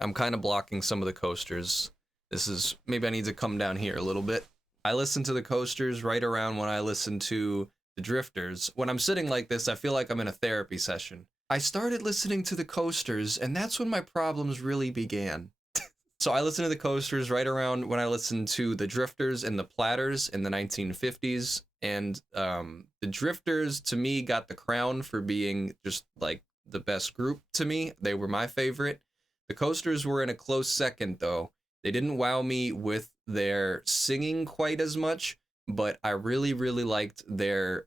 I'm kind of blocking some of the coasters. This is, maybe I need to come down here a little bit. I listen to the coasters right around when I listen to the drifters. When I'm sitting like this, I feel like I'm in a therapy session. I started listening to the coasters, and that's when my problems really began. So I listened to the coasters right around when I listened to the drifters and the platters in the 1950s. And the drifters, to me, got the crown for being just like the best group to me. They were my favorite. The coasters were in a close second, though. They didn't wow me with their singing quite as much, but I really, really liked their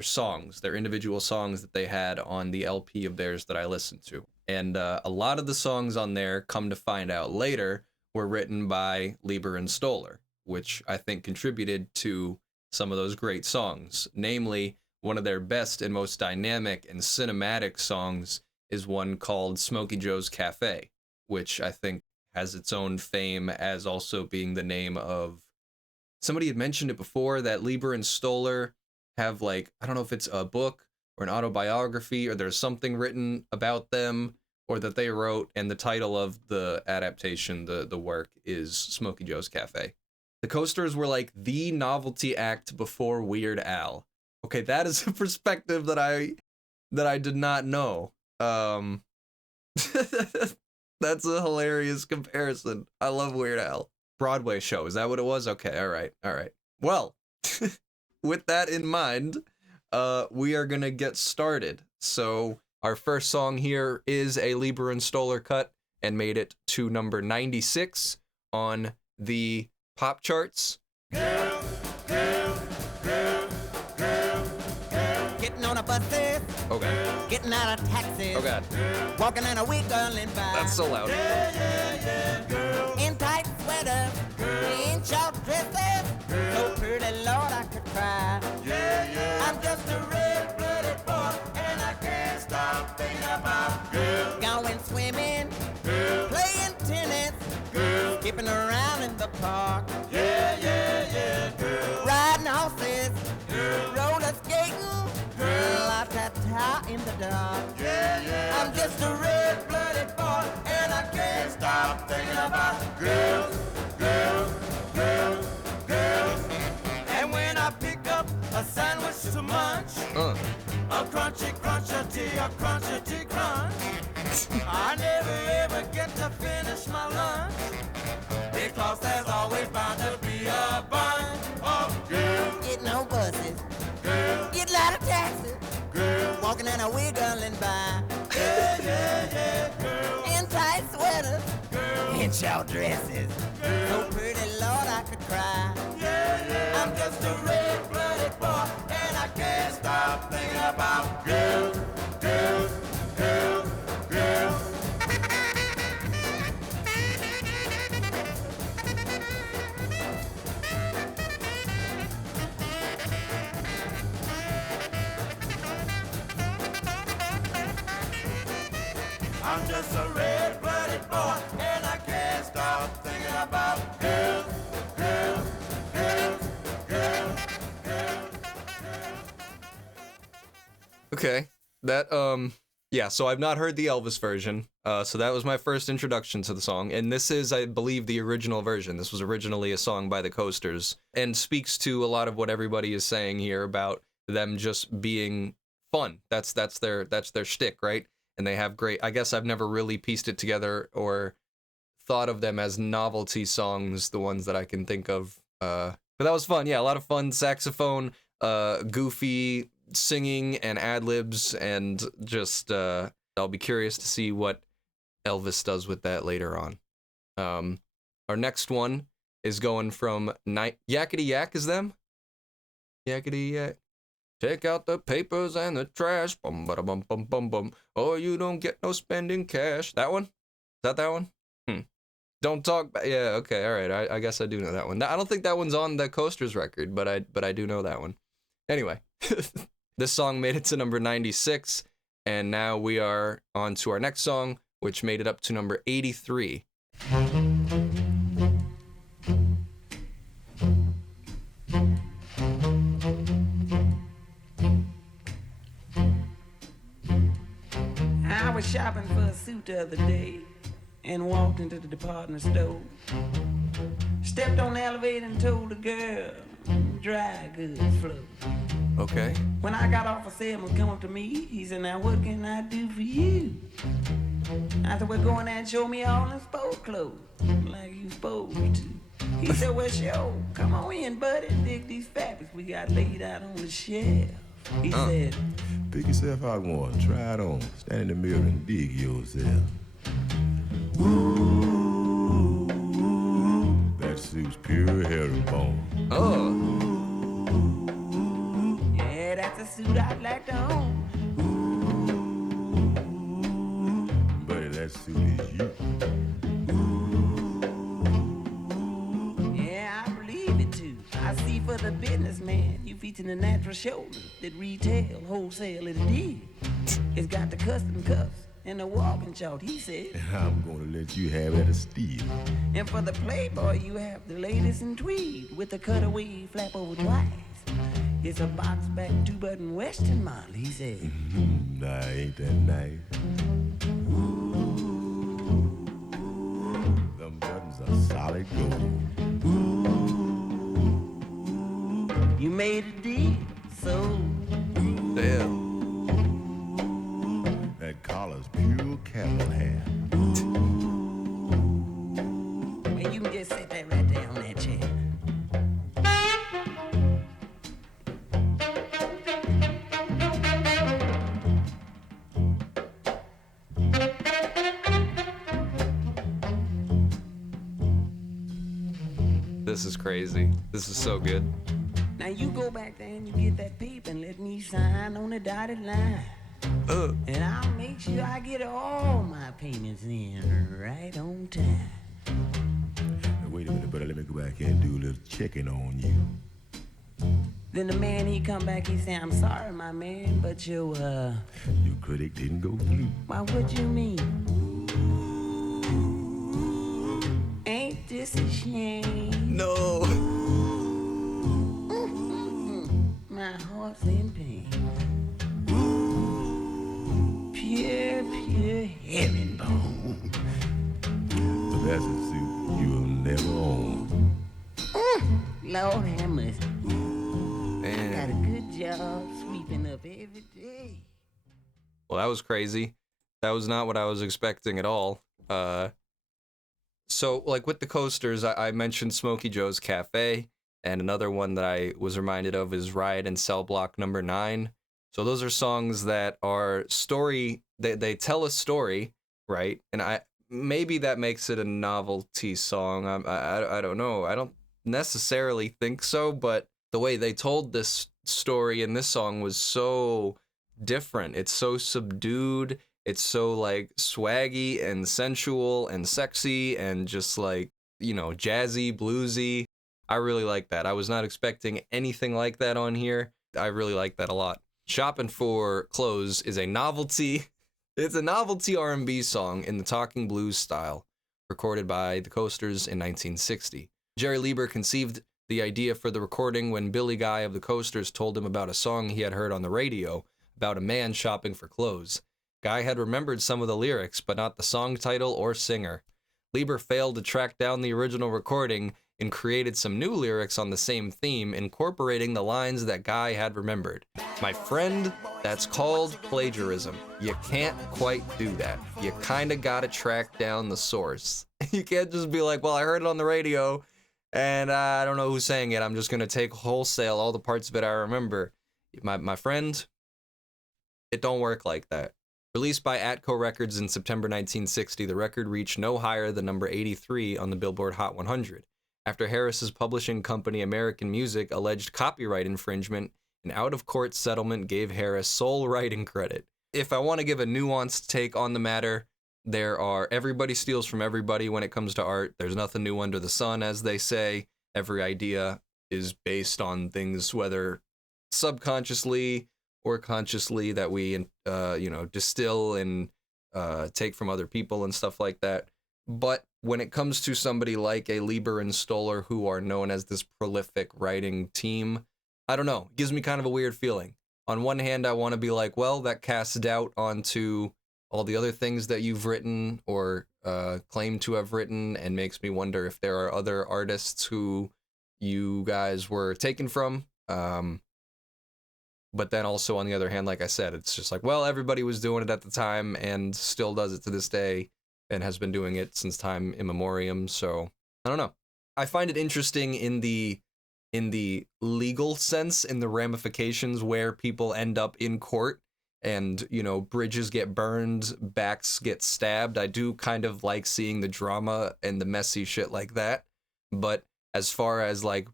songs, their individual songs that they had on the LP of theirs that I listened to. And a lot of the songs on there, come to find out later, were written by Lieber and Stoller, which I think contributed to some of those great songs. Namely, one of their best and most dynamic and cinematic songs is one called Smokey Joe's Cafe, which I think has its own fame as also being the name of, somebody had mentioned it before, that Lieber and Stoller have, like, I don't know if it's a book or an autobiography, or there's something written about them, or that they wrote, and the title of the adaptation, the work, is Smokey Joe's Cafe. The coasters were like the novelty act before Weird Al. Okay, that is a perspective that I did not know. That's a hilarious comparison. I love Weird Al. Broadway show, is that what it was? Okay, all right. Well, with that in mind, we are gonna get started. So our first song here is a Lieber and Stoller cut and made it to number 96 on the pop charts. Girls, girls, girls, girls, girls. Getting on a bus, Okay. getting out of taxis, Oh god, walking in a wiggling by. that's so loud. Girls. In tight sweaters, in short dresses, so pretty, Lord, I could cry. I'm just a red-blooded boy, and I can't stop thinking about girls. Going swimming, playing tennis, skipping around in the park. Riding horses, roller skating, la-ta-ta in the dark. I'm just a red-blooded boy, and I can't stop thinking about girls, girls, girls, girls. And when I pick up a sandwich to munch, a crunchy crunchity, a crunchity crunch, I never ever get to finish my lunch, because there's always bound to be a bunch of girls. Getting on buses, getting out of taxis, walking in a wiggling by. In tight sweaters, in short dresses, so pretty, Lord, I could cry. I'm just a red-blooded boy, and I can't stop thinking about girls, girls, girls, girls. I'm just a red-blooded boy, and I can't stop thinking about girls, girls, girls, girls, girls, girls. Okay, that, yeah, so I've not heard the Elvis version, so that was my first introduction to the song, and this is, I believe, the original version. This was originally a song by the Coasters, and speaks to a lot of what everybody is saying here about them just being fun. That's their shtick, right? And they have great, I guess I've never really pieced it together or thought of them as novelty songs, the ones that I can think of, but that was fun. Yeah, a lot of fun saxophone, goofy singing and ad-libs, and just I'll be curious to see what Elvis does with that later on. Our next one is going from Yakety Yak is them? Yakety Yak. Take out the papers and the trash, bum bada bum bum bum bum, or you don't get no spending cash. That one? Is that one? Don't talk. Yeah, okay, all right. I guess I do know that one. I don't think that one's on the Coasters record, but I do know that one. Anyway, this song made it to number 96, and now we are on to our next song, which made it up to number 83. I was shopping for a suit the other day, and walked into the department store. Stepped on the elevator and told the girl, dry goods flow. Okay. When I got off, a salesman come up to me. He said, now what can I do for you? I said, well, go in there and show me all in sport clothes, like you supposed to. He said, well, sure, come on in, buddy, dig these fabrics we got laid out on the shelf. He said, pick yourself out one, try it on, stand in the mirror and dig yourself. Ooh, that suit's pure herringbone. Oh. yeah, that's a suit I'd like to own. Buddy, that suit is you. Yeah, I believe it too. I see for the businessman, you featuring the natural shoulder that retail, wholesale it did. It's got the custom cuffs and the walking chart, he said. And I'm gonna let you have it at a steal. And for the playboy, you have the latest in tweed with the cutaway flap over twice. It's a box back 2-button western model, he said. Nah, ain't that nice? Them buttons are solid gold. You made a deal, so Damn. That collar's pure camel hair. well, you can just set that right there on that chair. This is crazy. This is so good. Now you go back there and you get that paper and let me sign on the dotted line. And I'll make sure I get all my payments in right on time. Now, wait a minute, buddy, let me go back here and do a little checking on you. Then the man, he come back, he say, I'm sorry, my man, but your credit didn't go through. why, what you mean? Ain't this a shame? No. My heart's in pain. Pure herringbone. But that's a suit you'll never own. Lord have mercy. Man. Got a good job sweeping up every day. Well, that was crazy. That was not what I was expecting at all. So, like with the coasters, I mentioned Smokey Joe's Cafe, and another one that I was reminded of is Riot in Cell Block Number 9. So those are songs that are story. They tell a story, right? And maybe that makes it a novelty song. I don't know. I don't necessarily think so, but the way they told this story in this song was so different. It's so subdued. It's so like swaggy and sensual and sexy and just like, you know, jazzy, bluesy. I really like that. I was not expecting anything like that on here. I really like that a lot. Shoppin' for Clothes is a novelty. It's a novelty R&B song in the talking blues style, recorded by the Coasters in 1960. Jerry Lieber conceived the idea for the recording when Billy Guy of the Coasters told him about a song he had heard on the radio about a man shopping for clothes. Guy had remembered some of the lyrics, but not the song title or singer. Lieber failed to track down the original recording and created some new lyrics on the same theme, incorporating the lines that Guy had remembered. My friend, that's called plagiarism. You can't quite do that. You kinda gotta track down the source. You can't just be like, well, I heard it on the radio, and I don't know who's saying it. I'm just gonna take wholesale all the parts of it I remember. My friend, it don't work like that. Released by Atco Records in September 1960, the record reached no higher than number 83 on the Billboard Hot 100. After Harris's publishing company American Music alleged copyright infringement, an out-of-court settlement gave Harris sole writing credit. If I want to give a nuanced take on the matter, there are everybody steals from everybody when it comes to art. There's nothing new under the sun, as they say. Every idea is based on things, whether subconsciously or consciously, that we, distill and take from other people and stuff like that. But when it comes to somebody like a Lieber and Stoller, who are known as this prolific writing team, I don't know. It gives me kind of a weird feeling. On one hand, I want to be like, well, that casts doubt onto all the other things that you've written or claim to have written, and makes me wonder if there are other artists who you guys were taken from. But then also on the other hand, like I said, it's just like, well, everybody was doing it at the time and still does it to this day and has been doing it since time immemorial. So I don't know. I find it interesting in the legal sense, in the ramifications where people end up in court and, you know, bridges get burned, backs get stabbed. I do kind of like seeing the drama and the messy shit like that. But as far as like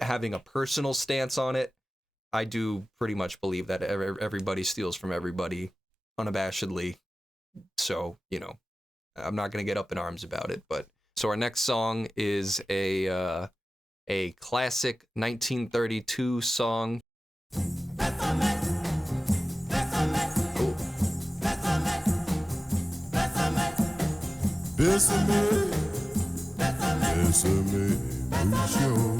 having a personal stance on it, I do pretty much believe that everybody steals from everybody unabashedly. So, you know, I'm not going to get up in arms about it. But so our next song is a classic 1932 song. Besame, besame mucho.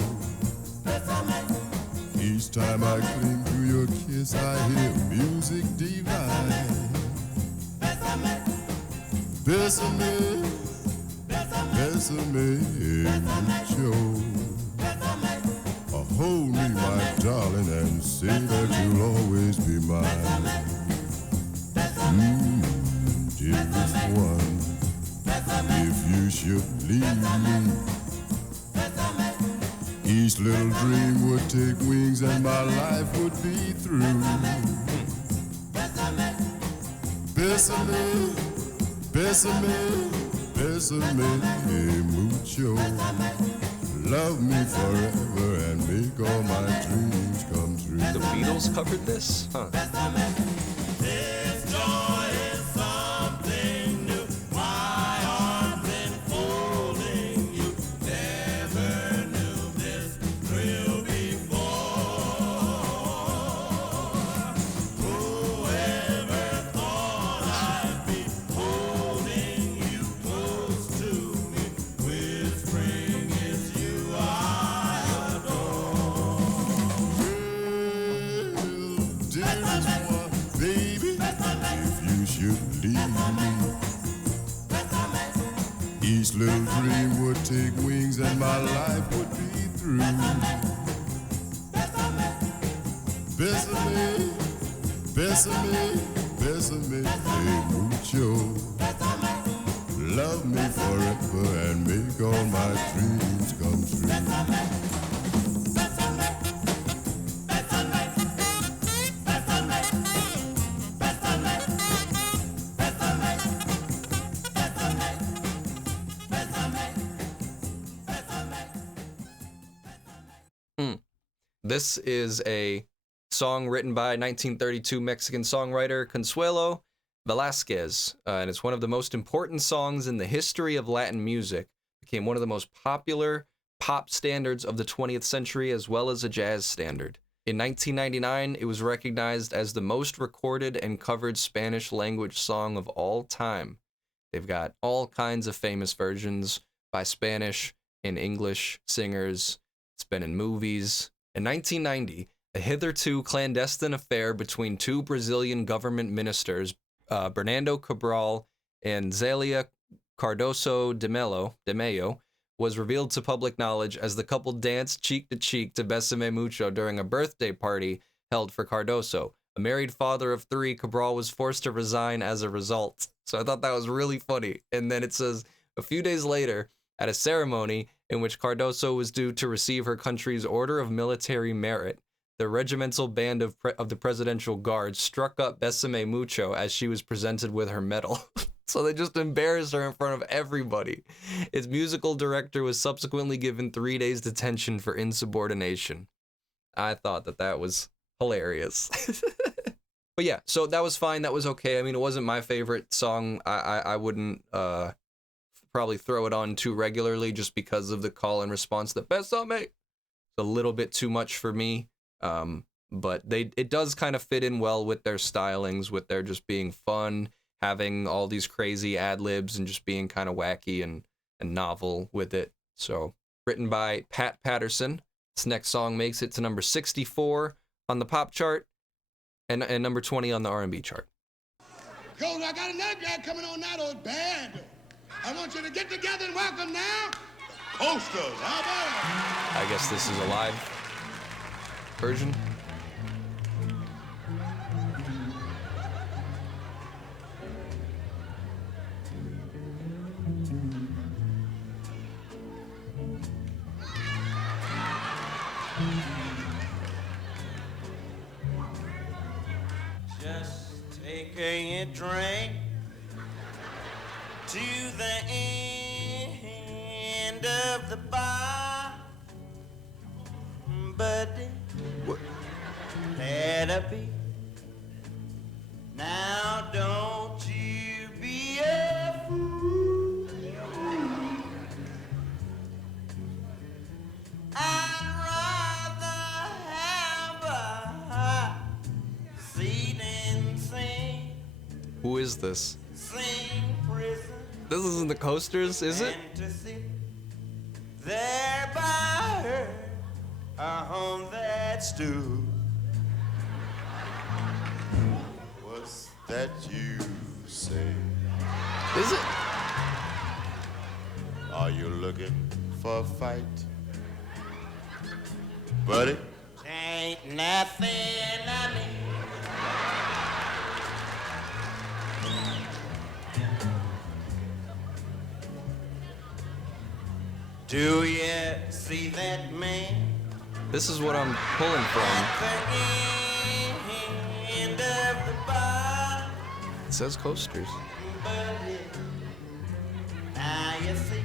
Each time I cling to your kiss, I hear music divine. Besame, besame mucho. Hold me, my darling, and say that you'll always be mine. Dearest one, if you should leave me, each little dream would take wings and my life would be through. Besame, besame, besame mucho. Love me forever and make all my dreams come true. The Beatles covered this? Huh. This joy is something new. My arms enfolding you. Never knew this thrill before. Whoever thought I'd be holding you close to me, whispering it's you I adore. Dearest one, baby, if you should leave me, each little dream would take wings and my life would be through. Besame, besame, besame mucho. Love me forever and make all my dreams come true. This is a song written by 1932 Mexican songwriter Consuelo Velasquez, and it's one of the most important songs in the history of Latin music. It became one of the most popular pop standards of the 20th century, as well as a jazz standard. In 1999, it was recognized as the most recorded and covered Spanish language song of all time. They've got all kinds of famous versions by Spanish and English singers. It's been in movies. In 1990, a hitherto clandestine affair between two Brazilian government ministers, Bernardo Cabral and Zélia Cardoso de Mello, was revealed to public knowledge as the couple danced cheek to Besame Mucho during a birthday party held for Cardoso. A married father of three, Cabral was forced to resign as a result. So I thought that was really funny. And then it says, a few days later, at a ceremony in which Cardoso was due to receive her country's Order of Military Merit, the regimental band of the Presidential Guard struck up Besame Mucho as she was presented with her medal. So they just embarrassed her in front of everybody. Its musical director was subsequently given 3 days detention for insubordination. I thought that was hilarious. But yeah, so that was fine. That was okay. I mean, it wasn't my favorite song. I wouldn't probably throw it on too regularly just because of the call and response that Besame. It's a little bit too much for me. But it does kind of fit in well with their stylings, with their just being fun, having all these crazy ad-libs and just being kind of wacky and novel with it. So, written by Pat Patterson. This next song makes it to number 64 on the pop chart and number 20 on the R&B chart. Cause I got another guy coming on now, though, it's bad. I want you to get together and welcome now the Coasters. How about it? I guess this is a live version. Just take a drink to the end of the bar, buddy. What? Let it be. Now don't you be a fool. I'd rather have a seat and sing, Who is this? sing prison. This isn't the Coasters, is it? And to sit there by her on that stool. What's that you say? Is it? Are you looking for a fight? Buddy? Ain't nothing I mean. Do you see that man This is what I'm pulling at from. the end of the bar? It says Coasters. Buddy, now you see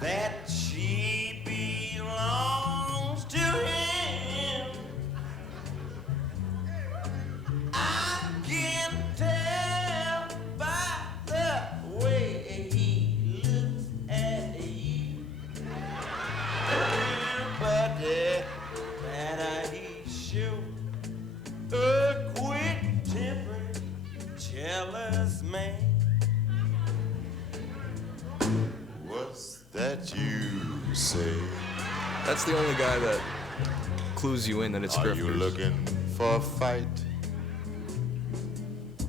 that she belongs to him. I can tell by the way he looks at you, buddy, that he sure a quick-tempered, jealous man. What's that you say? That's the only guy that clues you in that it's Are Drifters. you looking for a fight?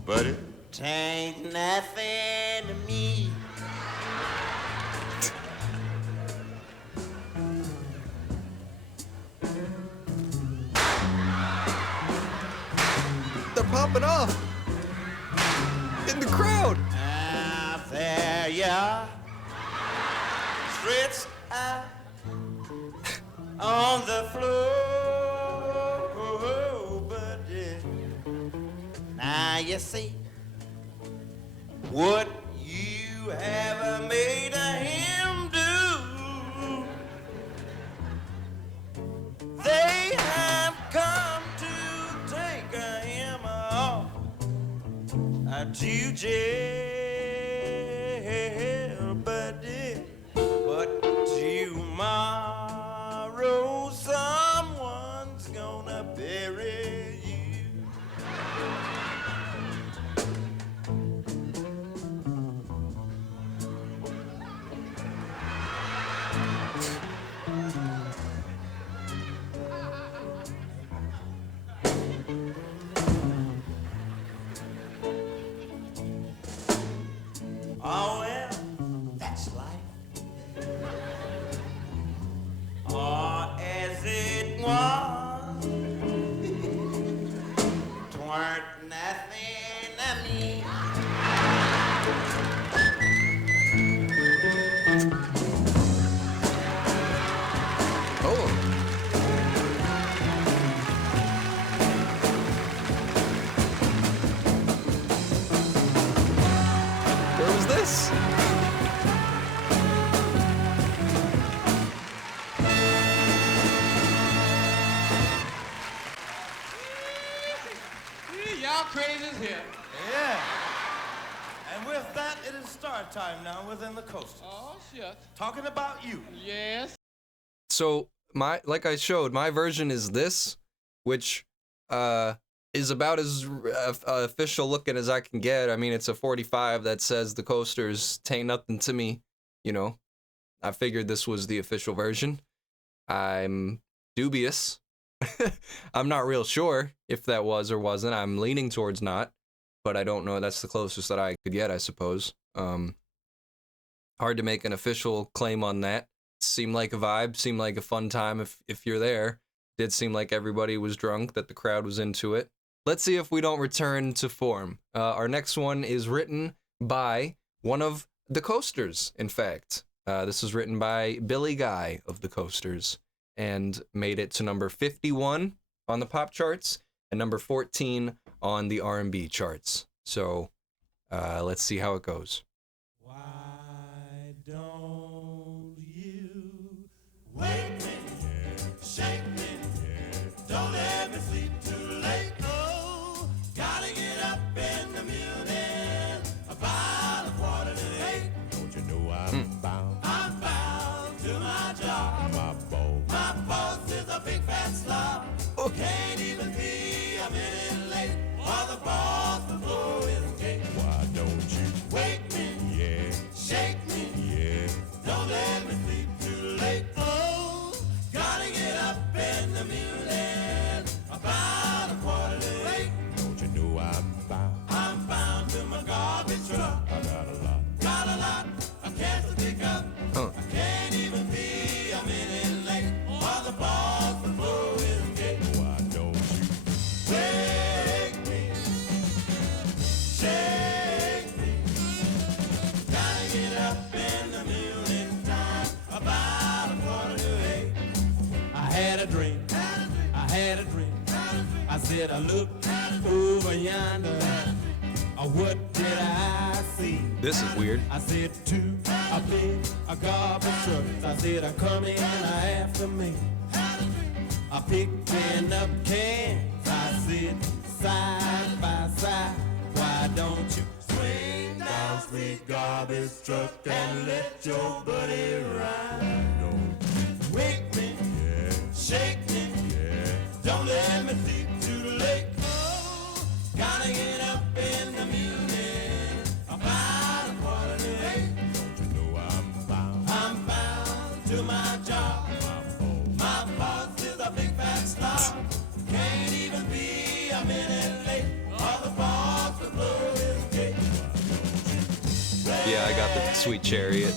Buddy? Tain't nothing to me. They're popping off in the crowd. Ah, there you are, stretched out on the floor, buddy. Now you see what you have made of him do. They have come to take him off to jail, buddy. But tomorrow someone's gonna bury you. Oh well, that's life. Or as it was, 'tweren't nothing to me. Oh. Where was this? Y'all crazy as hell. Yeah. And with that, it is start time now within the Coasters. Oh, shit. Talking about you. Yes. So like I showed, my version is this, which is about as official looking as I can get. I mean, it's a 45 that says the Coasters tain't nothing to me. You know, I figured this was the official version. I'm dubious. I'm not real sure if that was or wasn't. I'm leaning towards not. but I don't know. That's the closest that I could get, I suppose. Hard to make an official claim on that. Seemed like a vibe, seemed like a fun time if you're there. Did seem like everybody was drunk, that the crowd was into it. Let's see if we don't return to form. Our next one is written by one of the Coasters, in fact. This was written by Billy Guy of the Coasters and made it to number 51 on the pop charts and number 14 on the R&B charts. So let's see how it goes. Why don't you wake me, shake me, don't let me sleep too late. Oh, gotta get up in the morning about 7:45. Don't you know I'm bound? I'm bound to my job. My boss is a big fat slob. Can't even be a minute late, or the boss will blow his gate. Why don't you wake me? Yeah. Shake me? Yeah. Don't let me sleep too late. Oh, gotta get up in the morning about 7:45. Don't you know I'm bound? I'm bound to my garbage truck. I got a lot of cash to pick up. I can't even be a minute late, or the boss will blow his gate. Why don't you wake me, shake me? Gotta get up in the morning time about 7:45. I had a dream. I said I looked over yonder. What did I see? This is weird. I said a big garbage trucks. I said I come in after me. I picking up cans. I said side by side. Why don't you swing down, sweet garbage truck, and let your buddy ride? Don't wake me, shake me, don't let me sleep too late. Oh, gotta get up in the morning about 7:45. Don't you know I'm bound? I'm bound to my job. My boss is a big fat slob. Can't even be a minute late, or the boss will blow his gate. Yeah, I got the Sweet Chariot.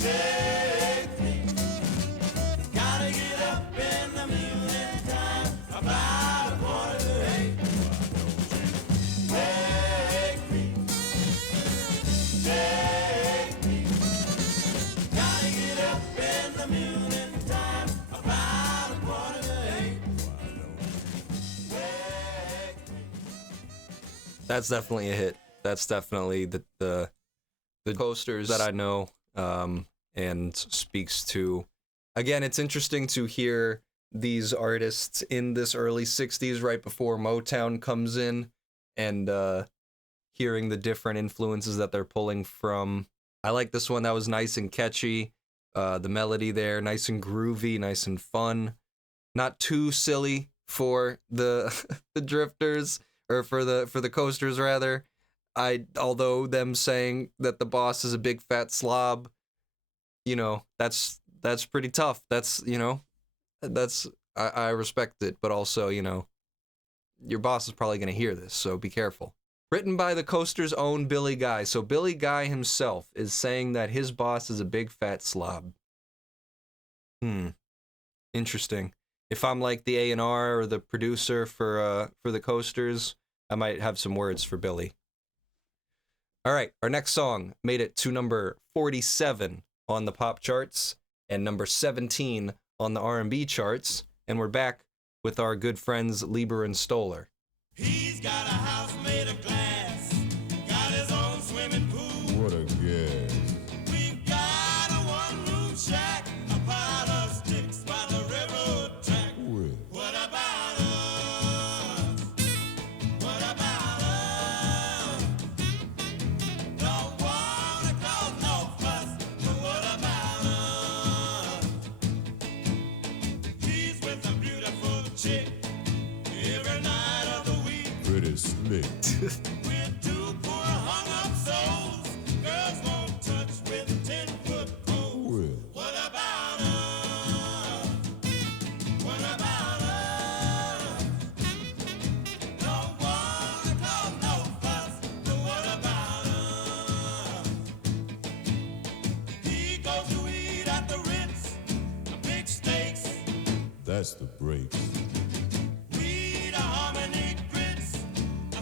Shake me. Gotta get up in the morning time about 7:45. Wake me, shake me. Gotta get up in the morning time about 7:45. Wake me. That's definitely a hit. That's definitely the Coasters that I know, and speaks to. Again, it's interesting to hear these artists in this early 60s, right before Motown comes in, and hearing the different influences that they're pulling from. I like this one. That was nice and catchy. The melody there, nice and groovy, nice and fun. Not too silly for the the Drifters, or for the Coasters rather. Although them saying that the boss is a big fat slob, you know, that's pretty tough. That's, you know, I respect it, but also, you know, your boss is probably going to hear this, so be careful. Written by the Coasters' own Billy Guy. So Billy Guy himself is saying that his boss is a big fat slob. Interesting. If I'm like the A&R or the producer for the Coasters, I might have some words for Billy. All right, our next song made it to number 47 on the pop charts and number 17 on the R&B charts, and we're back with our good friends Lieber and Stoller. He's got a house made of glass, got his own swimming pool. What a gas. We've got a one-room shack, a pile of sticks by the railroad track. Well, What about us? What about us? Don't wanna cause no fuss, but what about us? He's with a beautiful chick every night of the week. pretty slick. We're two poor hung-up souls. Girls won't touch with 10-foot poles. Well, What about us? What about us? Don't wanna cause no goes to eat at the Ritz, big steaks. That's the breaks. We eat a harmony grits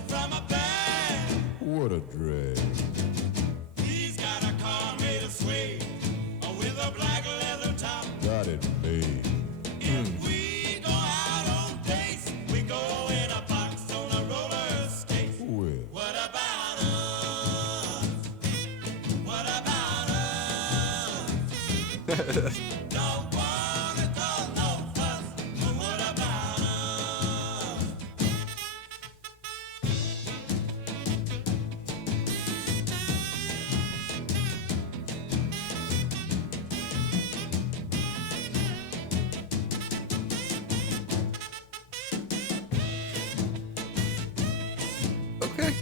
from a bag. What a drag. He's got a car made of suede with a black leather top. Got it made. If we go out on dates, we go in a box on a roller skate. Well, What about us? What about us? Don't wanna cause no fuss, but what about us? Okay.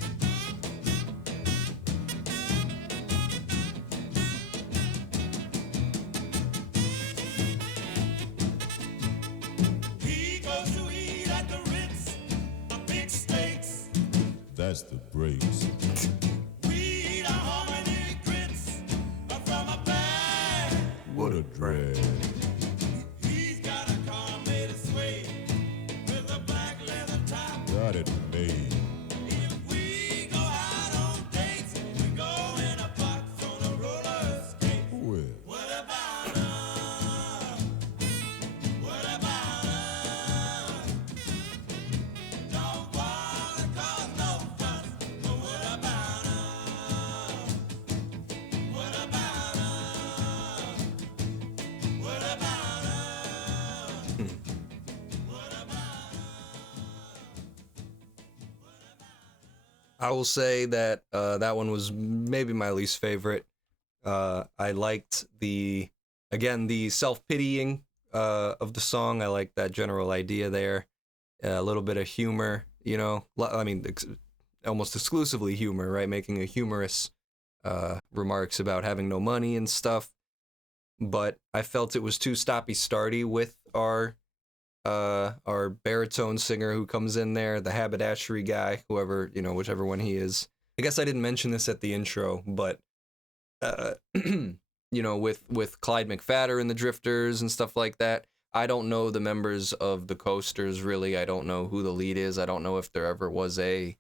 He goes to eat at the Ritz, big steaks. that's the breaks. We eat a harmony grits from a bag. What a drag. He's got a car made of suede with a black leather top. Got it made. If we go out on dates, we go in a box on a roller skate. Well, What about us? What about us? Don't wanna cause no fuss, but what about us? What about us? What about us? What about I will say that that one was maybe my least favorite. I liked the self-pitying of the song. I liked that general idea there. A little bit of humor, you know. I mean, almost exclusively humor, right? Making a humorous remarks about having no money and stuff. But I felt it was too stoppy-starty with our baritone singer who comes in there, the haberdashery guy, whoever, you know, whichever one he is. I guess I didn't mention this at the intro, but you know, with Clyde McPhatter and the Drifters and stuff like that, I don't know the members of the Coasters really. I don't know who the lead is. I don't know if there ever was a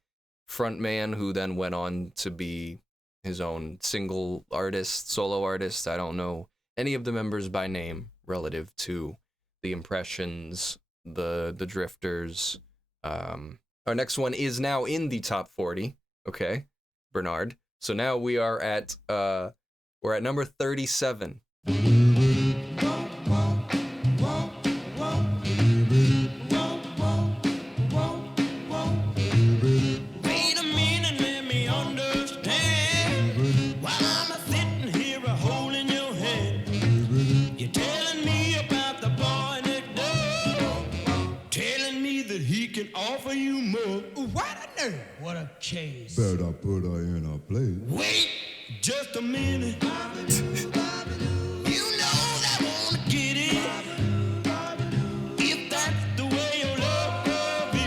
front man who then went on to be his own single artist, solo artist. I don't know any of the members by name relative to the Impressions, the Drifters. Our next one is now in the top 40. Okay, Bernard. So now we are at we're at number 37. Wait a minute, let me understand. While I'm sitting here holding your hand, you're telling me about the boy next door, telling me that he can offer you more. What a nerve! What a case! better put her in her place. Wait just a minute. You know that won't get it. If that's the way your love is,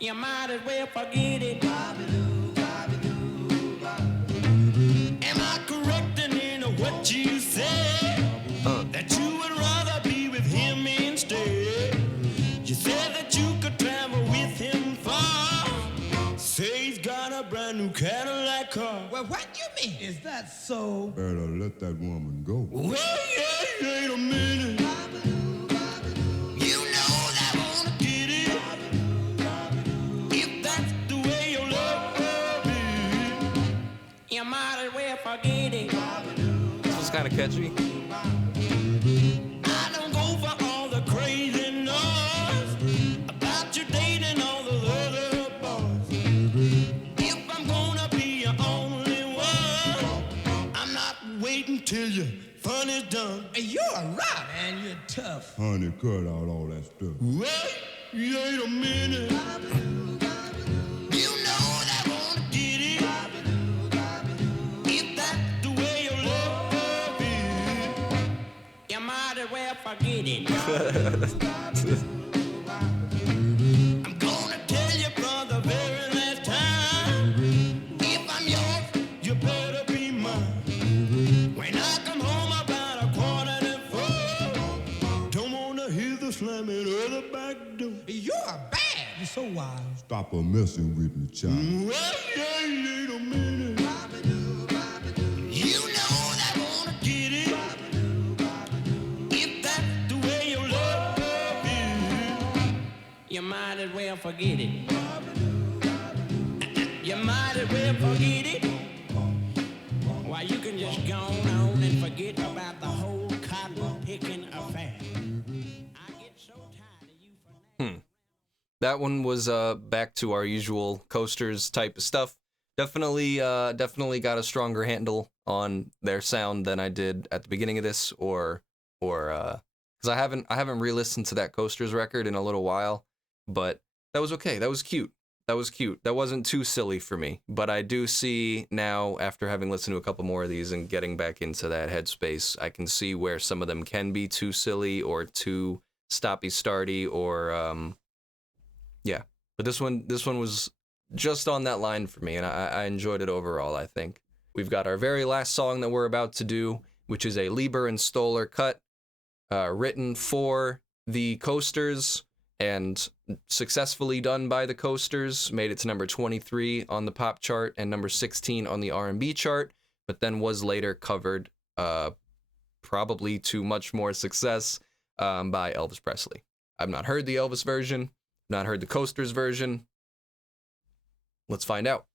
you might as well forget it. Am I correct in what you said? That you would rather be with him instead? You said that you could travel with him far. Say he's got a brand new Cadillac car. Well, what you mean? Is that so? Better let that woman go. Well, yeah, wait a minute. You know that won't get it. If that's the way your love is, you might as well forget it. This was kind of catchy. I don't go for all the crazy noise about you dating all the other boys. If I'm gonna be your only one, I'm not waiting till your fun is done. You're right, and you're tough. Honey, cut out all that stuff. Wait a minute. You know that won't get it. If that's the way your love is, you might as well forget it. I'm gonna tell you for the very last time. If I'm yours, you better be mine. When I why. Stop a messing with me, child. Well, wait a minute. You know that I wanna get it. If that's the way your love is, you might as well forget it. You might as well forget it. Why, you can just go on and forget about the whole cotton picking affair. I get so tired of you for now. That one was back to our usual coasters type of stuff. Definitely got a stronger handle on their sound than I did at the beginning of this, or because I haven't re-listened to that Coasters record in a little while, but that was okay. That was cute. That wasn't too silly for me. But I do see now, after having listened to a couple more of these and getting back into that headspace, I can see where some of them can be too silly or too stoppy-starty, or yeah. But this one was just on that line for me, and I enjoyed it overall, I think. We've got our very last song that we're about to do, which is a Lieber and Stoller cut, written for the Coasters and successfully done by the Coasters. Made it to number 23 on the pop chart and number 16 on the R&B chart, but then was later covered, probably to much more success, by Elvis Presley. I've not heard the Elvis version, not heard the Coasters version. Let's find out.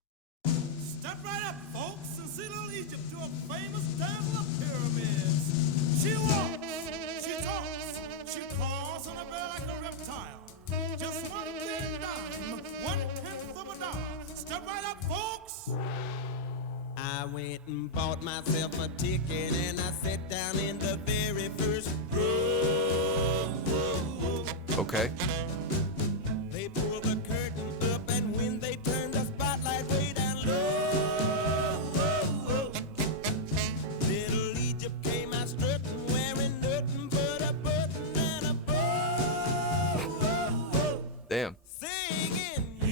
Step right up, folks, and see little Egypt do a famous dance of pyramids. She walks, she talks, she claws on a bed like a reptile. Just one thin dime, 1/10 of a dollar. Step right up, folks. I went and bought myself a ticket and I sat down in the very first row. Okay. They pulled the curtain up and when they turned the spotlight way down low, little Egypt came out strutting, wearing nothing but a button and a bow. Damn. Singing, yeah,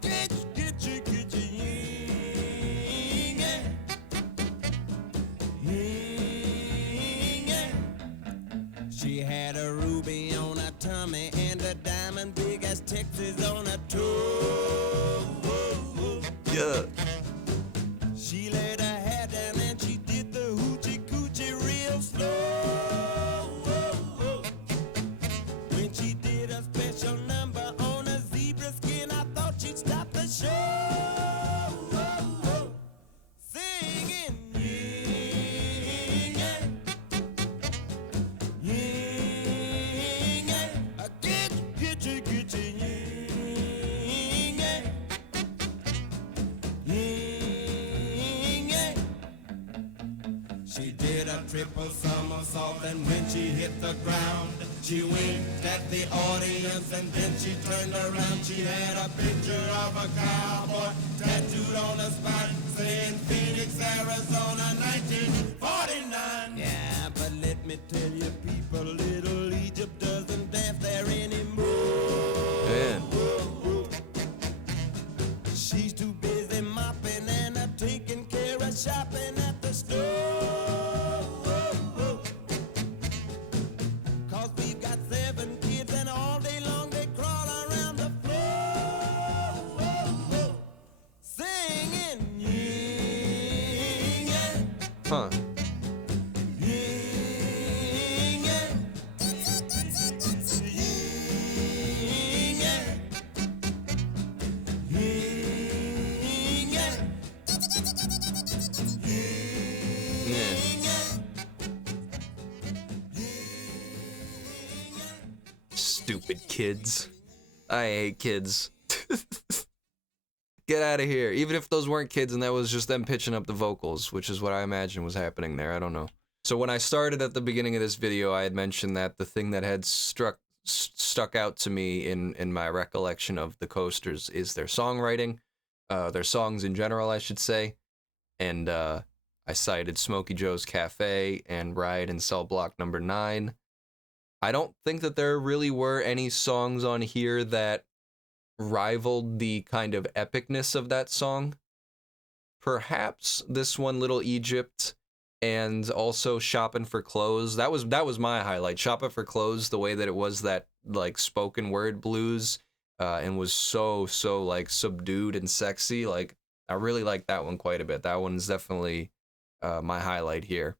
get you, She had a ruby on her tummy and a diamond big as Texas on her toe. Yeah. She laid her hair down and she did the hoochie coochie real slow. When she did a special number on a zebra skin, I thought she'd stop the show. Singing, yeah, get you, yeah. She did a triple somersault and when she hit the ground, she winked at the audience and then she turned around. She had a picture of a cowboy tattooed on her spine saying Phoenix, Arizona, 1949. Yeah, but let me tell you people, little Egypt doesn't dance there anymore. Man. She's too busy mopping and taking care of shopping at the store. 'Cause we've got 7 kids and all day long they crawl around the floor. Singing, yeah, Huh. Yeah. Stupid kids. I hate kids. Get out of here. Even if those weren't kids and that was just them pitching up the vocals, which is what I imagine was happening there. I don't know. So when I started at the beginning of this video, I had mentioned that the thing that had stuck out to me in my recollection of the Coasters is their songwriting, their songs in general, I should say. And I cited Smokey Joe's Cafe and Ride in Cell Block Number 9. I don't think that there really were any songs on here that rivaled the kind of epicness of that song. Perhaps this one, Little Egypt, and also Shoppin' for Clothes. That was my highlight. Shoppin' for Clothes, the way that it was that like spoken word blues, and was so like subdued and sexy. Like I really like that one quite a bit. That one's definitely my highlight here.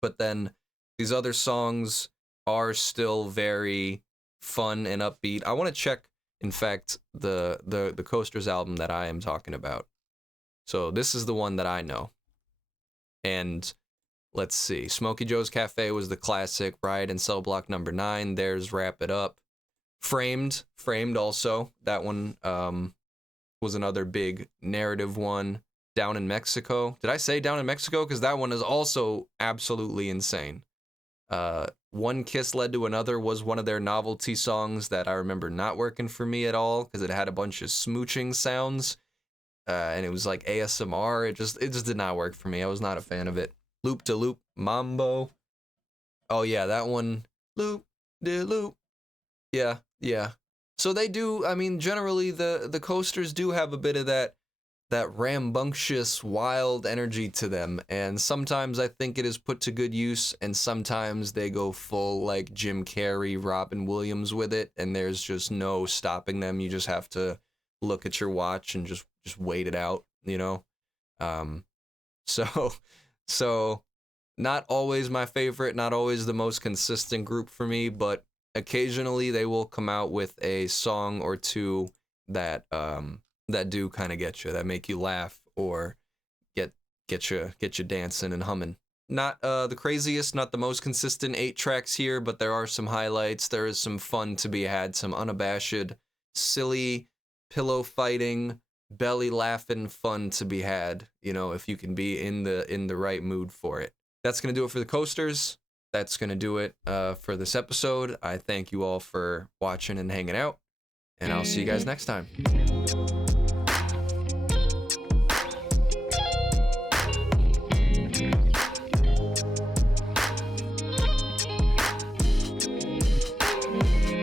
But then these other songs are still very fun and upbeat. I want to check, in fact, the Coasters album that I am talking about. So this is the one that I know. And let's see. Smokey Joe's Cafe was the classic. Riot in Cell Block number 9. There's Wrap It Up. Framed also. That one was another big narrative one. Down in Mexico. Did I say Down in Mexico? Because that one is also absolutely insane. One Kiss Led to Another was one of their novelty songs that I remember not working for me at all because it had a bunch of smooching sounds, and it was like ASMR. It just did not work for me. I was not a fan of it. Loop de Loop Mambo. Oh yeah, that one. Loop de Loop. Yeah. So they do. I mean, generally the Coasters do have a bit of that rambunctious, wild energy to them, and sometimes I think it is put to good use, and sometimes they go full like Jim Carrey, Robin Williams with it, and there's just no stopping them. You just have to look at your watch and just wait it out, you know. So not always my favorite, not always the most consistent group for me, but occasionally they will come out with a song or two that do kind of get you, that make you laugh or get you dancing and humming. Not the craziest, not the most consistent 8 tracks here, but there are some highlights. There is some fun to be had, some unabashed, silly, pillow fighting, belly laughing fun to be had, you know, if you can be in the right mood for it. That's going to do it for the Coasters. That's going to do it for this episode. I thank you all for watching and hanging out, and I'll see you guys next time.